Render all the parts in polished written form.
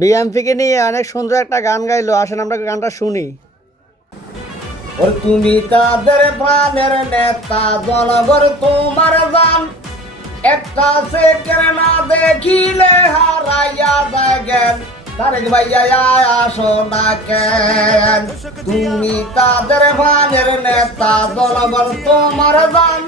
বিএমপিকে নিয়ে অনেক সুন্দর একটা গান গাইলো, আসেন আমরা গানটা শুনি। ওর তুমি তাদের প্রাণের নেতা, জনগণ তোমার জান, একটা সেকেন্ড না দেখিলে হারাইয়া যায় জ্ঞান। তারেক ভাইয়া আসো না কেন? তুমি তাদের প্রাণের নেতা, জনগণ তোমার জান,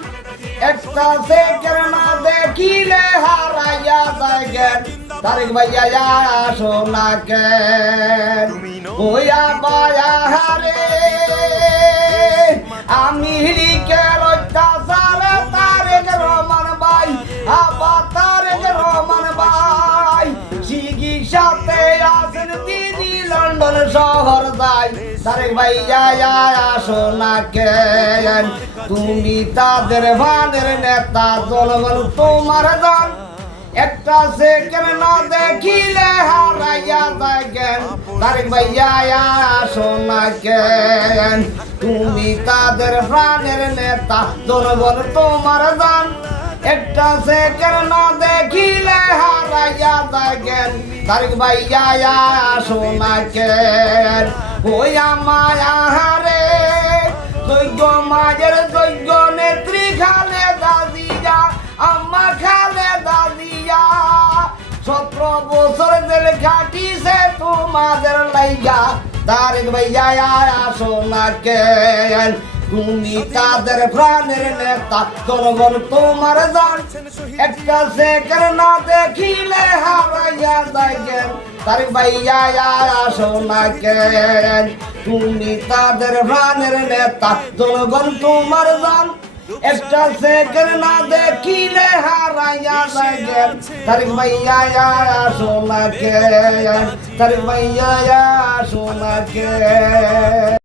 একটা সেকেন্ড না দেখিলে হারাইয়া যায় জ্ঞান। তারেক ভাইয়া আসো না কেন? ওয়া বায়া হারে আমি লিখের অত্যাচারে তারেক রহমান ভাই, আবার তারেক রহমান ভাই চিকিৎসাতে আছেন তিনি লন্ডন শহর যাই। তারেক ভাইয়া আসো না কেন? তুমি তাদের ভানের নেতা, জনগণ তোমার জান, একটা সেকেন্ড না দেখিলে হারাইয়া যায় জ্ঞান। তারেক ভাইয়া আসো না কেন? তুমি তাদের প্রাণের নেতা, জনগণ তোমার জান, একটা সেকেন্ড না দেখিলে হারাইয়া যায় জ্ঞান। তারেক ভাইয়া আসো না কেন? ওই আমায় হারে যোগ্য মায়ের যোগ্য নেত্রী খালেদা জিয়া, আম্মা খালেদা জিয়া 17 বছর জেল খাটিছে তোমাদের লাইগা। তারেক ভাইয়া আসো না কেন? তুমি তাদের প্রাণের নেতা, জনগণ তোমার জান, একটা সেকেন্ড না দেখিলে হারাইয়া যায় জ্ঞান। তারেক ভাইয়া আসো না কেন? তুমি তাদের প্রাণের নেতা, জনগণ তোমার জান, একটা সেকেন্ড না দেখিলে হারাইয়া যায় জ্ঞান। তারেক ভাইয়া আসো না কেন? তারেক ভাইয়া আসো না কেন?